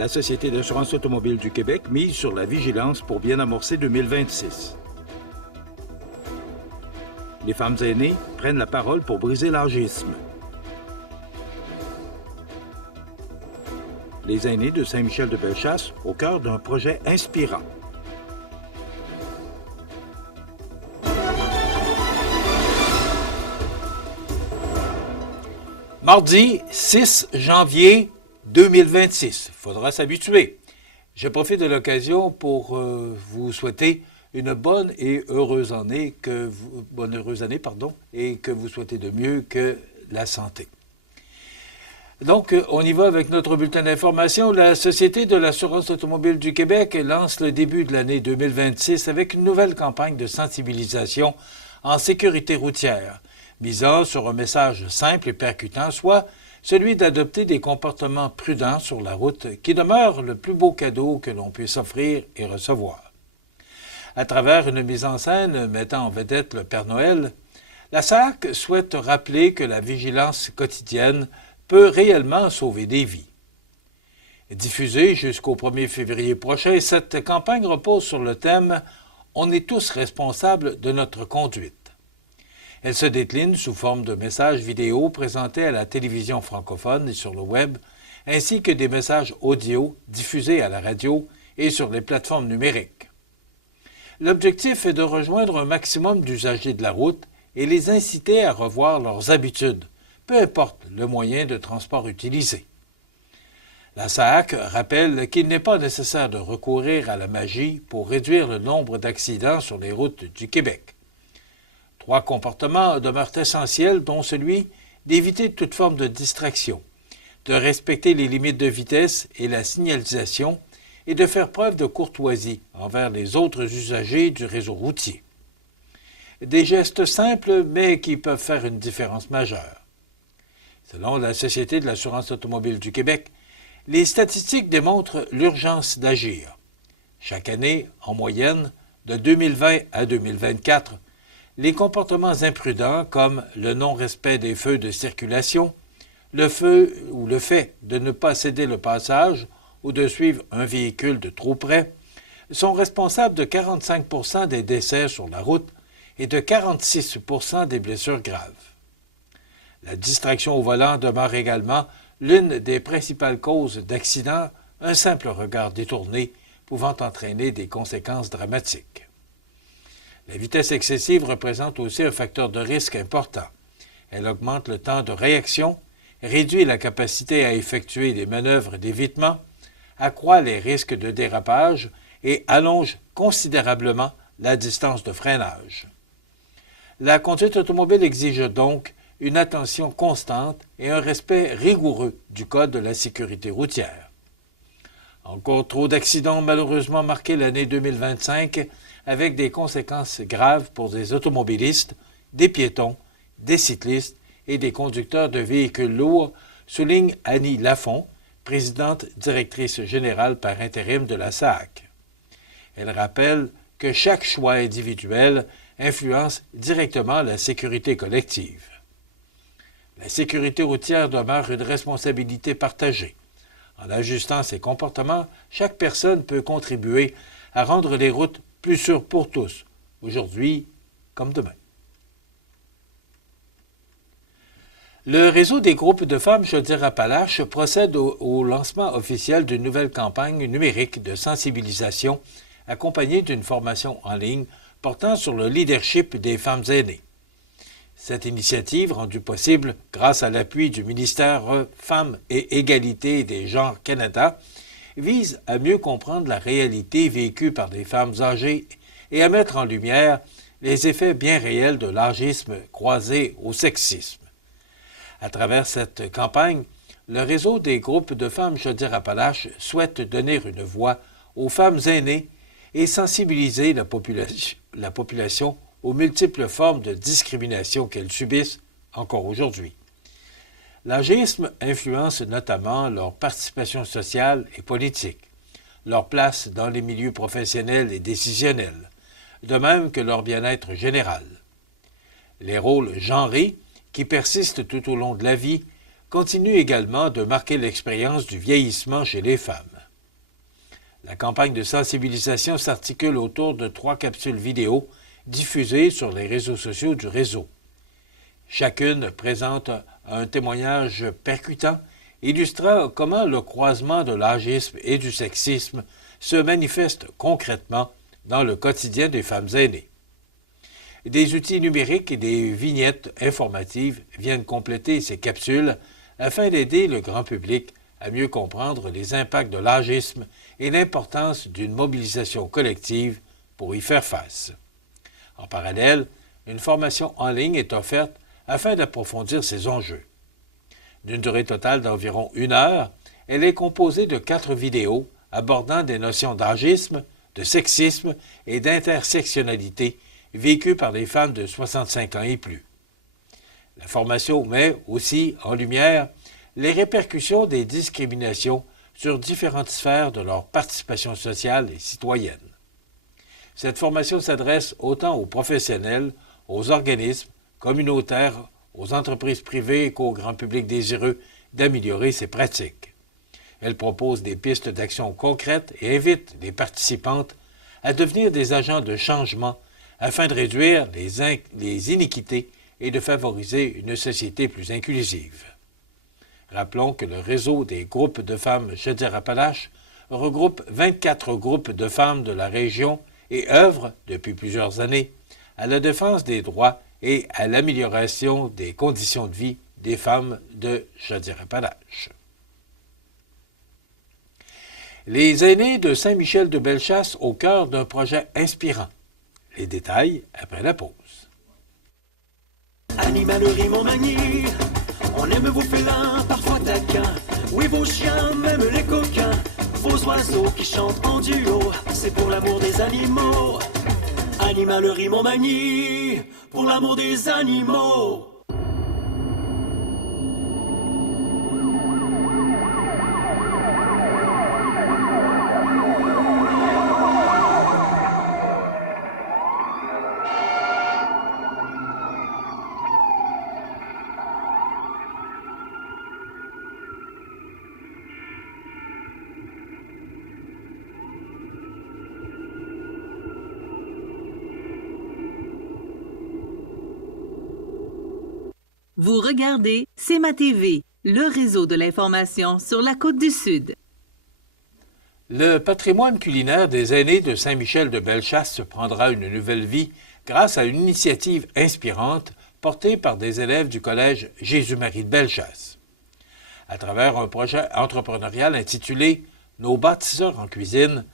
La Société d'assurance automobile du Québec mise sur la vigilance pour bien amorcer 2026. Les femmes aînées prennent la parole pour briser l'âgisme. Les aînés de Saint-Michel-de-Bellechasse au cœur d'un projet inspirant. Mardi 6 janvier 2026. Il faudra s'habituer. Je profite de l'occasion pour vous souhaiter une bonne et heureuse année, et que vous souhaitez de mieux que la santé. Donc, on y va avec notre bulletin d'information. La Société de l'assurance automobile du Québec lance le début de l'année 2026 avec une nouvelle campagne de sensibilisation en sécurité routière, misant sur un message simple et percutant, soit celui d'adopter des comportements prudents sur la route qui demeure le plus beau cadeau que l'on puisse offrir et recevoir. À travers une mise en scène mettant en vedette le Père Noël, la SAC souhaite rappeler que la vigilance quotidienne peut réellement sauver des vies. Diffusée jusqu'au 1er février prochain, cette campagne repose sur le thème « On est tous responsables de notre conduite ». Elle se décline sous forme de messages vidéo présentés à la télévision francophone et sur le web, ainsi que des messages audio diffusés à la radio et sur les plateformes numériques. L'objectif est de rejoindre un maximum d'usagers de la route et les inciter à revoir leurs habitudes, peu importe le moyen de transport utilisé. La SAAQ rappelle qu'il n'est pas nécessaire de recourir à la magie pour réduire le nombre d'accidents sur les routes du Québec. 3 comportements demeurent essentiels, dont celui d'éviter toute forme de distraction, de respecter les limites de vitesse et la signalisation et de faire preuve de courtoisie envers les autres usagers du réseau routier. Des gestes simples, mais qui peuvent faire une différence majeure. Selon la Société de l'assurance automobile du Québec, les statistiques démontrent l'urgence d'agir. Chaque année, en moyenne, de 2020 à 2024, les comportements imprudents comme le non-respect des feux de circulation, le fait de ne pas céder le passage ou de suivre un véhicule de trop près, sont responsables de 45 % des décès sur la route et de 46 % des blessures graves. La distraction au volant demeure également l'une des principales causes d'accidents, un simple regard détourné pouvant entraîner des conséquences dramatiques. La vitesse excessive représente aussi un facteur de risque important. Elle augmente le temps de réaction, réduit la capacité à effectuer des manœuvres d'évitement, accroît les risques de dérapage et allonge considérablement la distance de freinage. La conduite automobile exige donc une attention constante et un respect rigoureux du Code de la sécurité routière. Encore trop d'accidents ont malheureusement marqué l'année 2025 avec des conséquences graves pour des automobilistes, des piétons, des cyclistes et des conducteurs de véhicules lourds, souligne Annie Lafont, présidente directrice générale par intérim de la SAAQ. Elle rappelle que chaque choix individuel influence directement la sécurité collective. La sécurité routière demeure une responsabilité partagée. En ajustant ses comportements, chaque personne peut contribuer à rendre les routes plus sûres pour tous, aujourd'hui comme demain. Le réseau des groupes de femmes Chaudière-Appalaches procède au lancement officiel d'une nouvelle campagne numérique de sensibilisation accompagnée d'une formation en ligne portant sur le leadership des femmes aînées. Cette initiative, rendue possible grâce à l'appui du ministère Femmes et Égalité des Genres Canada, vise à mieux comprendre la réalité vécue par des femmes âgées et à mettre en lumière les effets bien réels de l'âgisme croisé au sexisme. À travers cette campagne, le réseau des groupes de femmes Chaudière-Appalaches souhaite donner une voix aux femmes aînées et sensibiliser la population aux multiples formes de discrimination qu'elles subissent encore aujourd'hui. L'agisme influence notamment leur participation sociale et politique, leur place dans les milieux professionnels et décisionnels, de même que leur bien-être général. Les rôles genrés, qui persistent tout au long de la vie, continuent également de marquer l'expérience du vieillissement chez les femmes. La campagne de sensibilisation s'articule autour de 3 capsules vidéo diffusées sur les réseaux sociaux du réseau. Chacune présente un témoignage percutant illustrant comment le croisement de l'âgisme et du sexisme se manifeste concrètement dans le quotidien des femmes aînées. Des outils numériques et des vignettes informatives viennent compléter ces capsules afin d'aider le grand public à mieux comprendre les impacts de l'âgisme et l'importance d'une mobilisation collective pour y faire face. En parallèle, une formation en ligne est offerte afin d'approfondir ces enjeux. D'une durée totale d'environ 1 heure, elle est composée de 4 vidéos abordant des notions d'âgisme, de sexisme et d'intersectionnalité vécues par les femmes de 65 ans et plus. La formation met aussi en lumière les répercussions des discriminations sur différentes sphères de leur participation sociale et citoyenne. Cette formation s'adresse autant aux professionnels, aux organismes communautaires, aux entreprises privées qu'au grand public désireux d'améliorer ces pratiques. Elle propose des pistes d'action concrètes et invite les participantes à devenir des agents de changement afin de réduire les iniquités et de favoriser une société plus inclusive. Rappelons que le réseau des groupes de femmes Chaudière-Appalaches regroupe 24 groupes de femmes de la région et œuvre, depuis plusieurs années, à la défense des droits et à l'amélioration des conditions de vie des femmes de Chaudière-Appalaches. Les aînés de Saint-Michel-de-Bellechasse au cœur d'un projet inspirant. Les détails après la pause. Animalerie Montmagny, on aime vos félins, parfois taquins. Oui, vos chiens, même les coquins. Vos oiseaux qui chantent en duo, c'est pour l'amour des animaux. Animalerie Montmagny, pour l'amour des animaux. Vous regardez CEMA TV, le réseau de l'information sur la Côte-du-Sud. Le patrimoine culinaire des aînés de Saint-Michel-de-Bellechasse prendra une nouvelle vie grâce à une initiative inspirante portée par des élèves du collège Jésus-Marie de Bellechasse. À travers un projet entrepreneurial intitulé « Nos bâtisseurs en cuisine »,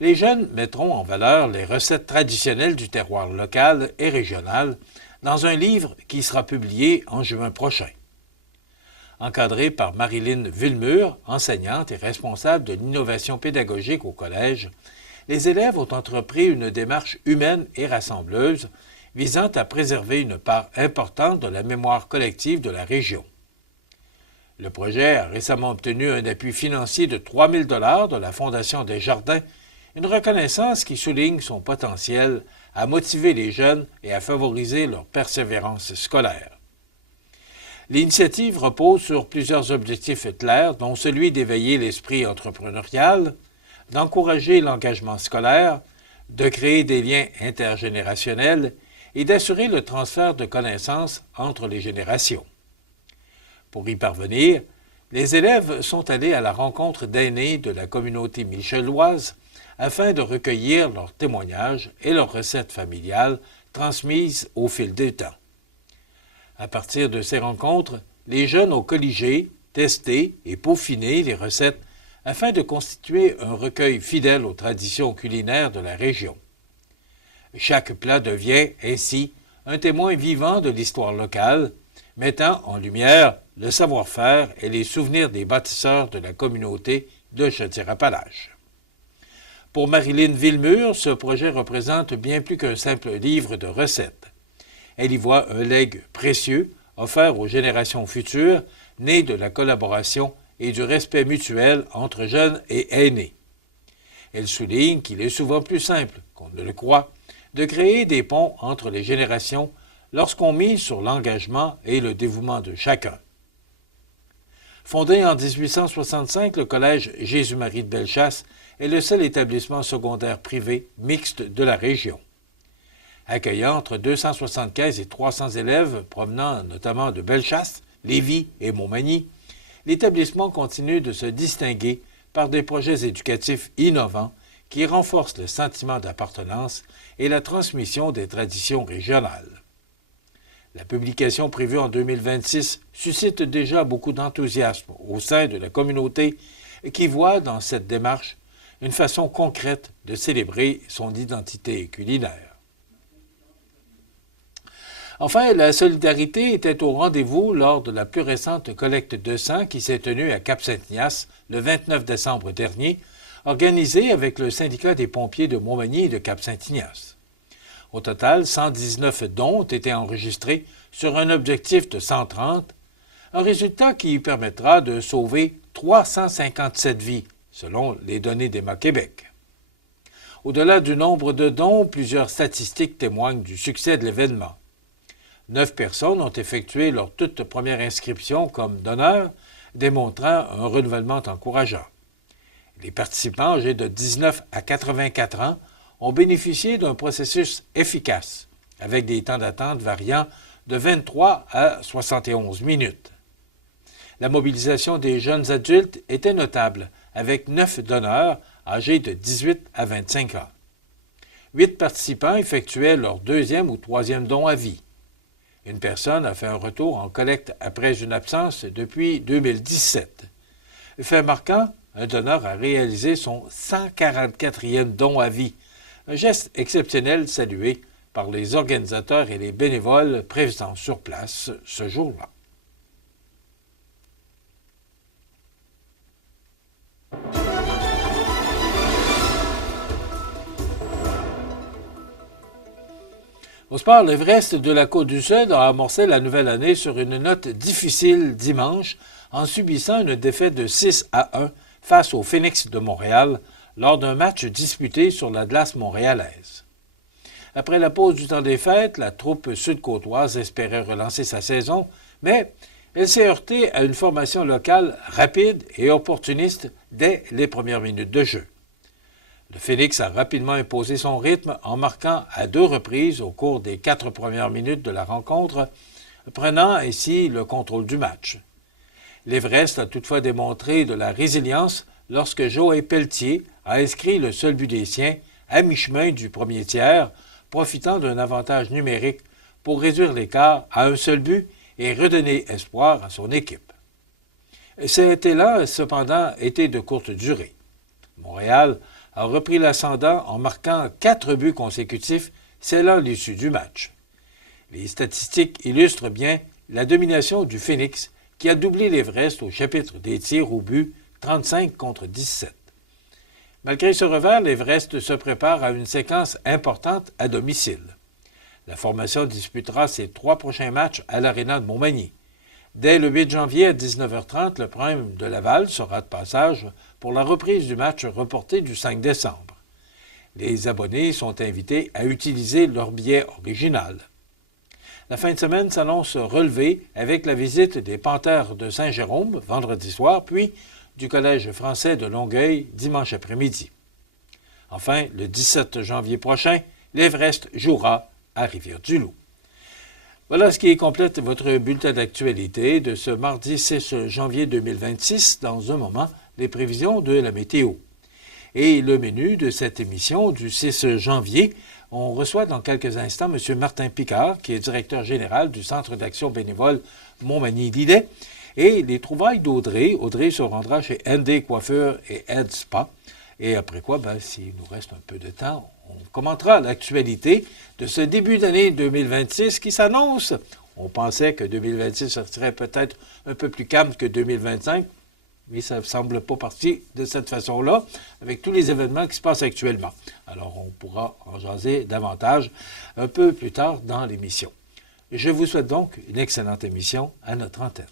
les jeunes mettront en valeur les recettes traditionnelles du terroir local et régional dans un livre qui sera publié en juin prochain. Encadré par Marilyn Villemur, enseignante et responsable de l'innovation pédagogique au collège, les élèves ont entrepris une démarche humaine et rassembleuse visant à préserver une part importante de la mémoire collective de la région. Le projet a récemment obtenu un appui financier de 3 000 $ de la Fondation Desjardins, une reconnaissance qui souligne son potentiel à motiver les jeunes et à favoriser leur persévérance scolaire. L'initiative repose sur plusieurs objectifs clairs, dont celui d'éveiller l'esprit entrepreneurial, d'encourager l'engagement scolaire, de créer des liens intergénérationnels et d'assurer le transfert de connaissances entre les générations. Pour y parvenir, les élèves sont allés à la rencontre d'aînés de la communauté michelloise afin de recueillir leurs témoignages et leurs recettes familiales transmises au fil du temps. À partir de ces rencontres, les jeunes ont colligé, testé et peaufiné les recettes afin de constituer un recueil fidèle aux traditions culinaires de la région. Chaque plat devient ainsi un témoin vivant de l'histoire locale, mettant en lumière le savoir-faire et les souvenirs des bâtisseurs de la communauté de Chaudière-Appalaches. Pour Marilyn Villemur, ce projet représente bien plus qu'un simple livre de recettes. Elle y voit un legs précieux offert aux générations futures, nées de la collaboration et du respect mutuel entre jeunes et aînés. Elle souligne qu'il est souvent plus simple, qu'on ne le croit, de créer des ponts entre les générations lorsqu'on mise sur l'engagement et le dévouement de chacun. Fondé en 1865, le Collège Jésus-Marie de Bellechasse est le seul établissement secondaire privé mixte de la région. Accueillant entre 275 et 300 élèves provenant notamment de Bellechasse, Lévis et Montmagny, l'établissement continue de se distinguer par des projets éducatifs innovants qui renforcent le sentiment d'appartenance et la transmission des traditions régionales. La publication prévue en 2026 suscite déjà beaucoup d'enthousiasme au sein de la communauté qui voit dans cette démarche une façon concrète de célébrer son identité culinaire. Enfin, la solidarité était au rendez-vous lors de la plus récente collecte de sang qui s'est tenue à Cap-Saint-Ignace le 29 décembre dernier, organisée avec le syndicat des pompiers de Montmagny et de Cap-Saint-Ignace. Au total, 119 dons ont été enregistrés sur un objectif de 130, un résultat qui permettra de sauver 357 vies, selon les données d'Emma Québec. Au-delà du nombre de dons, plusieurs statistiques témoignent du succès de l'événement. 9 personnes ont effectué leur toute première inscription comme donneurs, démontrant un renouvellement encourageant. Les participants âgés de 19 à 84 ans ont bénéficié d'un processus efficace, avec des temps d'attente variant de 23 à 71 minutes. La mobilisation des jeunes adultes était notable, avec 9 donneurs âgés de 18 à 25 ans. 8 participants effectuaient leur deuxième ou troisième don à vie. Une personne a fait un retour en collecte après une absence depuis 2017. Fait marquant, un donneur a réalisé son 144e don à vie, un geste exceptionnel salué par les organisateurs et les bénévoles présents sur place ce jour-là. Au sport, l'Everest de la Côte-du-Sud a amorcé la nouvelle année sur une note difficile dimanche en subissant une défaite de 6-1 face au Phoenix de Montréal lors d'un match disputé sur la glace montréalaise. Après la pause du temps des fêtes, la troupe sud-côtoise espérait relancer sa saison, mais elle s'est heurtée à une formation locale rapide et opportuniste dès les premières minutes de jeu. Le Phoenix a rapidement imposé son rythme en marquant à 2 reprises au cours des 4 premières minutes de la rencontre, prenant ainsi le contrôle du match. L'Everest a toutefois démontré de la résilience lorsque Joey Pelletier a inscrit le seul but des siens à mi-chemin du premier tiers, profitant d'un avantage numérique pour réduire l'écart à un seul but et redonner espoir à son équipe. Cet élan, cependant, était de courte durée. Montréal a repris l'ascendant en marquant 4 buts consécutifs, scellant l'issue du match. Les statistiques illustrent bien la domination du Phoenix qui a doublé l'Everest au chapitre des tirs au but, 35 contre 17. Malgré ce revers, l'Everest se prépare à une séquence importante à domicile. La formation disputera ses 3 prochains matchs à l'Arena de Montmagny. Dès le 8 janvier à 19h30, le Prime de Laval sera de passage pour la reprise du match reporté du 5 décembre. Les abonnés sont invités à utiliser leur billet original. La fin de semaine s'annonce relevée avec la visite des Panthères de Saint-Jérôme vendredi soir, puis du Collège français de Longueuil dimanche après-midi. Enfin, le 17 janvier prochain, l'Everest jouera à Rivière-du-Loup. Voilà ce qui complète votre bulletin d'actualité de ce mardi 6 janvier 2026. Dans un moment, les prévisions de la météo. Et le menu de cette émission du 6 janvier, on reçoit dans quelques instants M. Martin Picard, qui est directeur général du Centre d'action bénévole Montmagny-Lillet, et les trouvailles d'Audrey. Audrey se rendra chez ND Coiffeur et Ed Spa. Et après quoi, s'il nous reste un peu de temps, on commentera l'actualité de ce début d'année 2026 qui s'annonce. On pensait que 2026 serait peut-être un peu plus calme que 2025, mais ça ne semble pas partir de cette façon-là, avec tous les événements qui se passent actuellement. Alors, on pourra en jaser davantage un peu plus tard dans l'émission. Je vous souhaite donc une excellente émission à notre antenne.